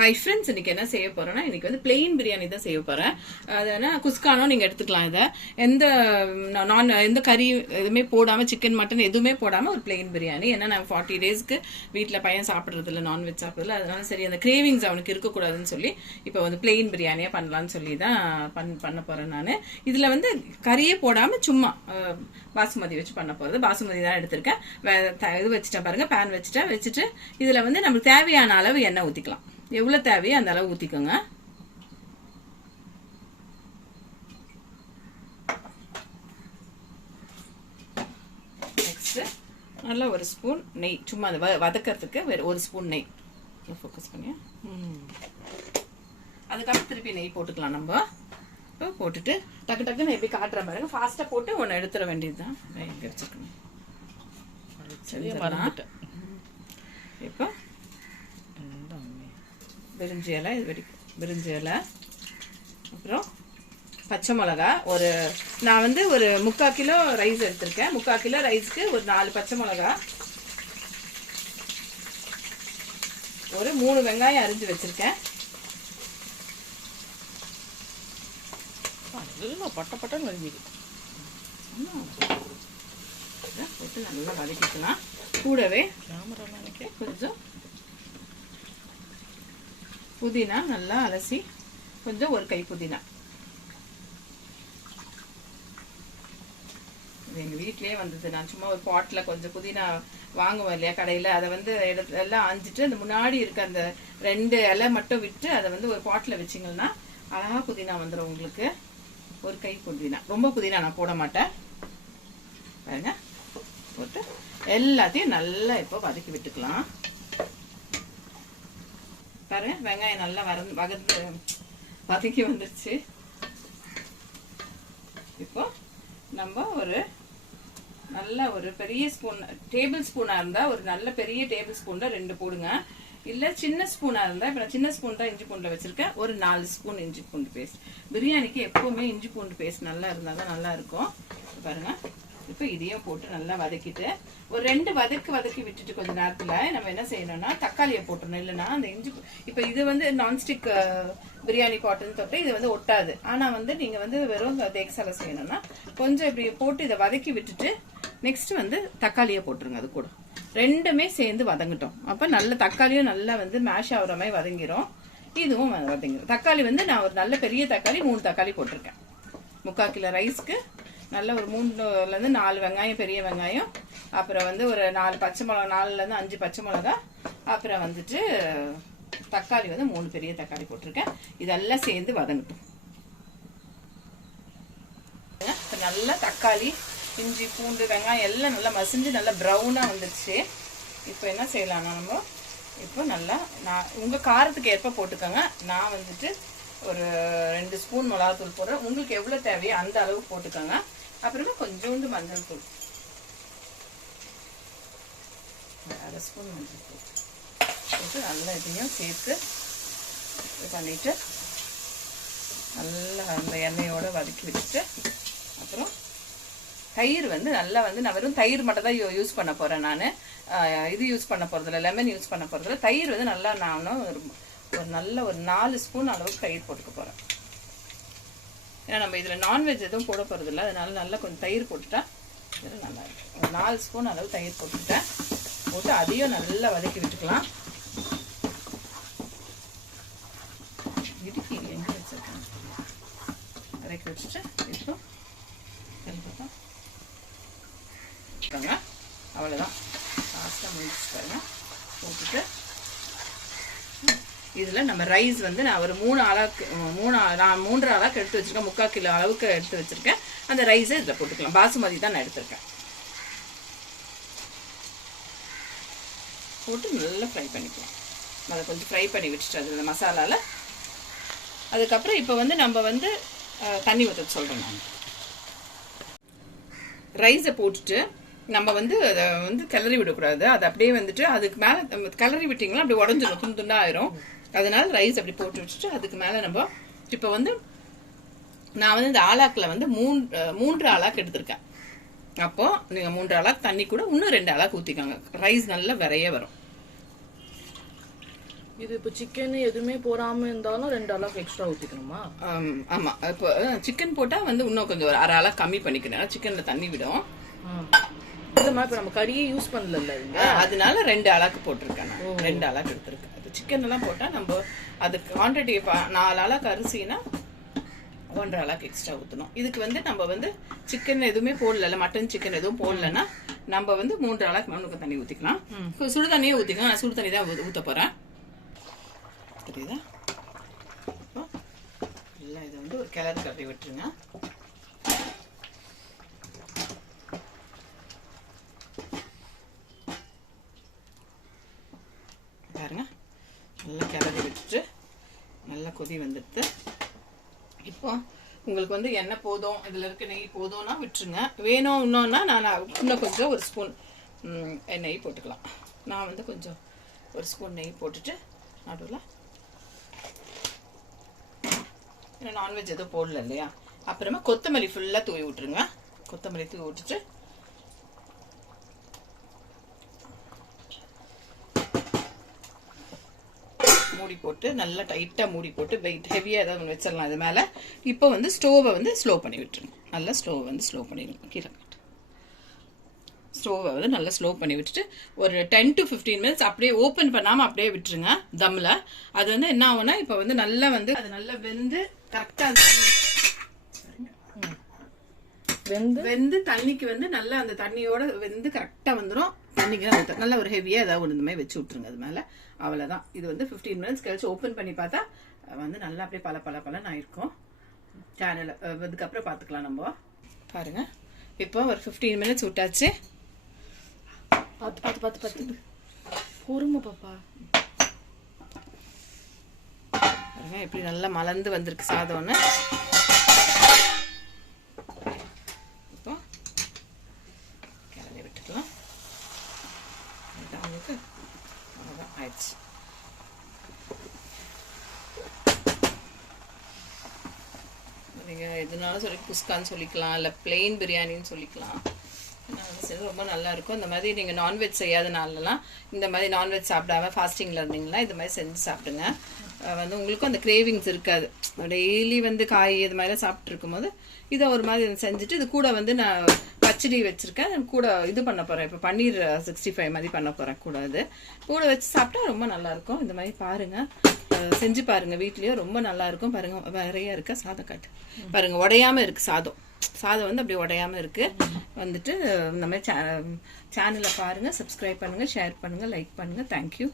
Hi friends, இன்னைக்கு என்ன செய்ய போறேன்னா, இன்னைக்கு வந்து பிளெயின் பிரியாணி தான் செய்ய போறேன். அதுனா குஸ்கானோ நீங்க எடுத்துக்கலாம். இதை எந்த கறி எதுவுமே போடாம, சிக்கன் மட்டன் எதுவுமே போடாம ஒரு பிளெயின் பிரியாணி. ஏன்னா நான் 40 டேஸ்க்கு வீட்டில் பையன் சாப்பிட்றது இல்லை, நான்வெஜ் சாப்பிட்றதுல. அதனால சரி அந்த கிரேவிங்ஸ் அவனுக்கு இருக்கக்கூடாதுன்னு சொல்லி இப்போ வந்து பிளெயின் பிரியாணியா பண்ணலான்னு சொல்லி தான் பண்ண போறேன் நான். இதுல வந்து கறியே போடாம சும்மா பாசுமதி வச்சு பண்ண போறது. பாசுமதி தான் எடுத்திருக்கேன். இது வச்சுட்டேன் பாருங்க, பேன் வச்சுட்டு இதுல வந்து நமக்கு தேவையான அளவு எண்ணெய் ஊத்திக்கலாம். எவ்வளவு தேவையோ அந்த அளவு ஊத்திக்கோங்க. நெக்ஸ்ட் நல்லா ஒரு ஸ்பூன் நெய், சும்மா அதை வதக்கிறதுக்கு ஒரு ஸ்பூன் நெய் ஃபோக்கஸ் பண்ணி, அதுக்கப்புறம் திருப்பி நெய் போட்டுக்கலாம். நம்ம போட்டுட்டு டக்கு டக்குன்னு எப்படி காட்டுற பாருங்க, ஃபாஸ்டா போட்டு ஒன்று எடுத்துட வேண்டியதுதான். எங்க வச்சிருக்கணும் இப்போ பிரிஞ்சி இலை, இது வெடிக்கும் பிரிஞ்சி இலை. அப்புறம் பச்சை மிளகா, நான் வந்து ஒரு 3/4 கிலோ ரைஸ் எடுத்திருக்கேன். 3/4 கிலோ ரைஸ்க்கு ஒரு 4 பச்சை மிளகா, ஒரு 3 வெங்காயம் அரிஞ்சு வச்சிருக்கேன். பட்டன்னு வதங்கிது போட்டு நல்லா வதக்கிக்கலாம். கூடவே கொஞ்சம் புதினா நல்லா அலசி, கொஞ்சம் ஒரு கை புதினா. எங்க வீட்லயே வந்தது. நான் சும்மா ஒரு பாட்ல கொஞ்சம் புதினா வாங்குவேன் இல்லையா கடையில, அதை வந்து எல்லாம் ஆஞ்சிட்டு அந்த முன்னாடி இருக்க அந்த 2 இலை மட்டும் விட்டு அதை வந்து ஒரு பாட்ல வச்சிங்கன்னா அழகா புதினா வந்துடும் உங்களுக்கு. ஒரு கை புதினா, ரொம்ப புதினா நான் போட மாட்டேன். பாருங்க, போட்டு எல்லாத்தையும் நல்லா இப்போ வதக்கி விட்டுக்கலாம். பாருங்க, வெங்காயம் நல்லா வதக்கி வந்துருச்சு. இப்போ நம்ம ஒரு பெரிய ஸ்பூன், டேபிள் ஸ்பூனா இருந்தா ஒரு நல்ல பெரிய டேபிள் ஸ்பூன்ல 2 போடுங்க. இல்ல சின்ன ஸ்பூனா இருந்தா, இப்ப நான் சின்ன ஸ்பூன் தான் இஞ்சி பூண்டுல வச்சிருக்கேன், ஒரு 4 ஸ்பூன் இஞ்சி பூண்டு பேஸ்ட். பிரியாணிக்கு எப்பவுமே இஞ்சி பூண்டு பேஸ்ட் நல்லா இருந்தாதான் நல்லா இருக்கும். பாருங்க, இப்ப இதையும் போட்டு நல்லா வதக்கிட்டு ஒரு 2 வதக்கி விட்டுட்டு கொஞ்ச நேரத்துல நம்ம என்ன செய்யணும்னா தக்காளியை போட்டுறணும். இல்லைன்னா அந்த இப்ப இது வந்து நான்ஸ்டிக் பிரியாணி பாட்டுன்னு தொட்டு இது வந்து ஒட்டாது. ஆனா வந்து நீங்க வந்து வெறும் தேக்ஸால செய்யணும்னா கொஞ்சம் இப்படி போட்டு இதை வதக்கி விட்டுட்டு நெக்ஸ்ட் வந்து தக்காளியை போட்டுருங்க. அது கூட 2மே சேர்ந்து வதங்கட்டும். அப்ப நல்ல தக்காளியும் நல்லா வந்து மேஷ் ஆகுற மாதிரி வதங்கிரும், இதுவும் வதங்கிரும். தக்காளி வந்து நான் ஒரு நல்ல பெரிய தக்காளி 3 தக்காளி போட்டிருக்கேன். 3/4 கிலோ ரைஸ்க்கு நல்ல ஒரு 3ல இருந்து 4 வெங்காயம், பெரிய வெங்காயம், அப்புறம் வந்து ஒரு 4 பச்சை மிளகா, 4ல இருந்து 5 பச்சை மிளகா, அப்புறம் வந்துட்டு தக்காளி வந்து 3 பெரிய தக்காளி போட்டிருக்கேன். இதெல்லாம் சேர்ந்து வதங்கட்டும். நல்லா தக்காளி, இஞ்சி பூண்டு வெங்காயம் எல்லாம் நல்லா மசிஞ்சு நல்லா ப்ரௌனா வந்துருச்சு. இப்போ என்ன செய்யலாம்னா நம்ம இப்போ நல்லா உங்க காரத்துக்கு ஏற்ப போட்டுக்கோங்க. நான் வந்துட்டு ஒரு 2 ஸ்பூன் மிளகாத்தூள் போடுறேன். உங்களுக்கு எவ்வளவு தேவையோ அந்த அளவு போட்டுக்கோங்க. அப்புறமா கொஞ்சோண்டு மஞ்சள் தூள், 1/2 ஸ்பூன் மஞ்சள் தூள் போட்டு நல்லா இதையும் சேர்த்து பண்ணிட்டு நல்லா அந்த எண்ணெயோட வதக்கி வச்சுட்டு, அப்புறம் தயிர் வந்து நல்லா வந்து நான் வெறும் தயிர் மட்டும் தான் யூஸ் பண்ண போறேன். நான் இது யூஸ் பண்ண போறதில்ல, லெமன் யூஸ் பண்ண போறதில்ல. தயிர் வந்து நல்லா நானும் ஒரு 4 ஸ்பூன் அளவுக்கு தயிர் போட்டுக்க போறேன். ஏன்னா நம்ம இதுல நான்வெஜ் எதுவும் போட போறது இல்லை, அதனால நல்லா கொஞ்சம் தயிர் போட்டுட்டா நல்லா இருக்கும். ஒரு 4 ஸ்பூன் அளவு தயிர் போட்டுட்டேன். போட்டு அதையும் நல்லா வதக்கி விட்டுக்கலாம். இடுக்கி எங்க வச்சிருக்கேன், வதக்கி வச்சுட்டு இப்போ அவ்வளவுதான், லாஸ்டா முடிச்சு பாருங்க. போட்டுட்டு இதுல நம்ம ரைஸ் வந்து நான் ஒரு 3 அளவுக்கு 3 அளவுக்கு எடுத்து வச்சிருக்கேன். 3/4 கிலோ அளவுக்கு எடுத்து வச்சிருக்கேன். அந்த ரைஸை இதுல போட்டுக்கலாம். பாசுமதி தான் நான் எடுத்திருக்கேன். போட்டு நல்லா ஃப்ரை பண்ணிக்கலாம். அதை கொஞ்சம் ஃப்ரை பண்ணி வச்சுட்டு அது மசாலால. அதுக்கப்புறம் இப்போ வந்து நம்ம வந்து தண்ணி ஊற்ற சொல்றேன். நான் ரைஸை போட்டுட்டு நம்ம வந்து அதை வந்து கிளறி விடக்கூடாது. அது அப்படியே வந்துட்டு அதுக்கு மேலே கிளறி விட்டிங்கன்னா அப்படி உடஞ்சிடும், துண்டு துண்டா ஆயிரும். அதனால ரைஸ் அப்படி போட்டு வச்சுட்டு அதுக்கு மேலே நம்ம இப்போ வந்து நான் வந்து இந்த ஆலாக்கில் வந்து 3 ஆலாக்கு எடுத்திருக்கேன். அப்போ நீங்க 3 அலகு தண்ணி கூட இன்னும் 2 அலகு ஊத்திக்கோங்க. ரைஸ் நல்ல விரைய வரும். இது இப்போ சிக்கன் எதுவுமே போடாம இருந்தாலும் 2 அளவுக்கு எக்ஸ்ட்ரா ஊற்றிக்கணுமா? ஆமா, இப்போ சிக்கன் போட்டா வந்து இன்னும் கொஞ்சம் ஒரு அரை அளவு கம்மி பண்ணிக்கணும். சிக்கன்ல தண்ணி விடும். இல்லம்மா, இப்போ நம்ம கறியே யூஸ் பண்ணல, அதனால 2 அளவுக்கு போட்டிருக்கேன். 2 அளவுக்கு எடுத்திருக்கேன். அது சிக்கன் எல்லாம் போட்டா நம்ம அது குவான்டிட்டி 4 அளவுக்கு அரிசினா 1.5 அளவுக்கு எக்ஸ்ட்ரா ஊற்றணும். இதுக்கு வந்து நம்ம வந்து சிக்கன் எதுவுமே போடல, மட்டன் சிக்கன் எதுவும் போடலன்னா நம்ம வந்து 3 அளவுக்கு மண்ணுக்கு தண்ணி ஊற்றிக்கலாம். சுடு தண்ணியே ஊற்றிக்கலாம். நான் சுடு தண்ணி தான் ஊற்ற போகிறேன். தெரியுதா? இப்போ எல்லாம் இதை வந்து ஒரு கிளறு கட்டி விட்டுருங்க. பாருங்க, நல்லா கிளறி விட்டுட்டு நல்லா கொதி வந்துடுது. இப்போ உங்களுக்கு வந்து எண்ணெய் போதும், இதில் இருக்க நெய் போதும்னா விட்டுருங்க. வேணும் இன்னொன்னா நான் இன்னும் கொஞ்சம் ஒரு ஸ்பூன் நெய் போட்டுக்கலாம். நான் வந்து கொஞ்சம் ஒரு ஸ்பூன் நெய் போட்டுட்டு நடுவில், ஏன்னா நான்வெஜ் எதுவும் போடல இல்லையா, அப்புறமா கொத்தமல்லி ஃபுல்லாக தூவி விட்டுருங்க. கொத்தமல்லி தூவி விட்டுட்டு மூடி போட்டு நல்லா டைட்டாக மூடி போட்டு வெயிட் ஹெவியாக ஏதாவது ஒன்று வச்சிடலாம் இது மேலே. இப்போ வந்து ஸ்டோவை வந்து ஸ்லோ பண்ணி விட்டுருங்க. நல்லா ஸ்டோவை வந்து ஸ்லோ பண்ணிடுங்க. கீழே ஸ்டோவை வந்து நல்லா ஸ்லோ பண்ணி விட்டுட்டு ஒரு 10 to 15 மினிட்ஸ் அப்படியே ஓப்பன் பண்ணாமல் அப்படியே விட்டுருங்க தம்மில். அது வந்து என்ன ஆகும்னா இப்போ வந்து நல்லா வந்து அது நல்லா வெந்து கரெக்டாக வெந்து தண்ணிக்கு வந்து நல்லா அந்த தண்ணியோட வெந்து கரெக்டாக வந்துடும். தண்ணிக்கு நல்லா ஒரு ஹெவியாக ஏதாவது ஒன்று இந்த மாதிரி வச்சு விட்ருங்க அது மேலே. அவ்வளோதான். இது வந்து 15 மினிட்ஸ் கழிச்சு ஓப்பன் பண்ணி பார்த்தா வந்து நல்லா அப்படியே பல ஆயிருக்கும். சேனல் அதுக்கப்புறம் பார்த்துக்கலாம் நம்ம. பாருங்க, இப்போ ஒரு 15 மினிட்ஸ் விட்டாச்சு. பார்த்து பொறுமை பாப்பா. பாருங்க எப்படி நல்லா மலர்ந்து வந்திருக்கு சாதம்னு. இப்போ கிளறி விட்டுக்கலாம். உங்களுக்கு அவ்வளோதான் ஆயிடுச்சு. நீங்கள் எதுனாலும் சொல்லி குஸ்கான்னு சொல்லிக்கலாம், இல்லை பிளெயின் பிரியாணின்னு சொல்லிக்கலாம். ரொம்ப நல்லா இருக்கும். இந்த மாதிரி நீங்கள் நான்வெஜ் செய்யாத நாள்லாம் இந்த மாதிரி நான்வெஜ் சாப்பிடாம ஃபாஸ்டிங்கில் இருந்தீங்கன்னா இந்த மாதிரி செஞ்சு சாப்பிடுங்க. வந்து உங்களுக்கும் அந்த கிரேவிங்ஸ் இருக்காது. டெய்லி வந்து காய் இது மாதிரிலாம் சாப்பிட்டு இருக்கும்போது இதை ஒரு மாதிரி செஞ்சுட்டு இது கூட வந்து நான் பச்சடி வச்சுருக்கேன். கூட இது பண்ண போகிறேன். இப்போ பன்னீர் 65 மாதிரி பண்ண போகிறேன். கூட இது கூட வச்சு சாப்பிட்டா ரொம்ப நல்லாயிருக்கும். இந்த மாதிரி பாருங்கள், செஞ்சு பாருங்கள் வீட்லேயும். ரொம்ப நல்லாயிருக்கும். பாருங்கள் நிறையா இருக்கா சாதம் காட்டு. பாருங்கள் உடையாமல் இருக்குது சாதம். சாதம் வந்து அப்படி உடையாமல் இருக்குது. வந்துட்டு இந்த மாதிரி சேனலை பாருங்கள், சப்ஸ்கிரைப் பண்ணுங்கள், ஷேர் பண்ணுங்கள், லைக் பண்ணுங்கள். தேங்க்யூ.